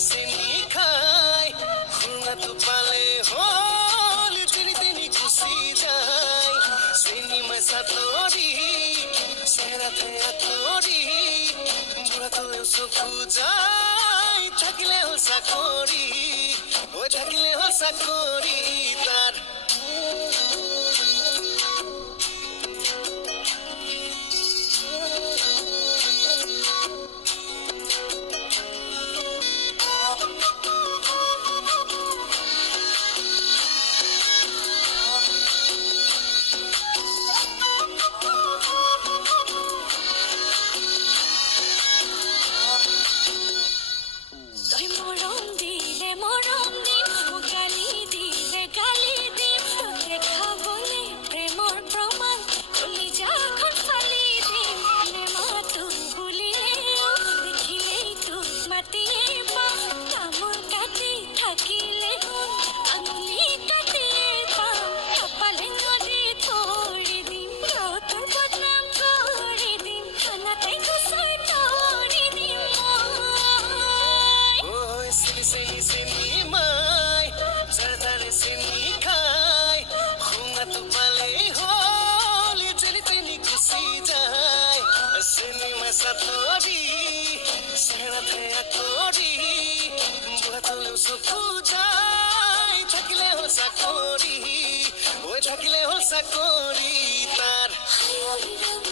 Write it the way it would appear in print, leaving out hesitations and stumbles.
চেনি খাই খুনাটো পালে হল তিনি তিনি গুচি যায় চিনেমাই চাতৰি চেহেৰাতে আঁতৰি বুঢ়াটোৱেও চকু যায় থাকিলে হ'ল চাকৰি হৈ থাকিলে হ'ল চাকৰি তাৰ চাতৰি চেহেৰাতে আঁতৰি বুঢ়াটোৱেও চকু যায় থাকিলে হ'ল চাকৰি হৈ থাকিলে হ'ল চাকৰি তাৰ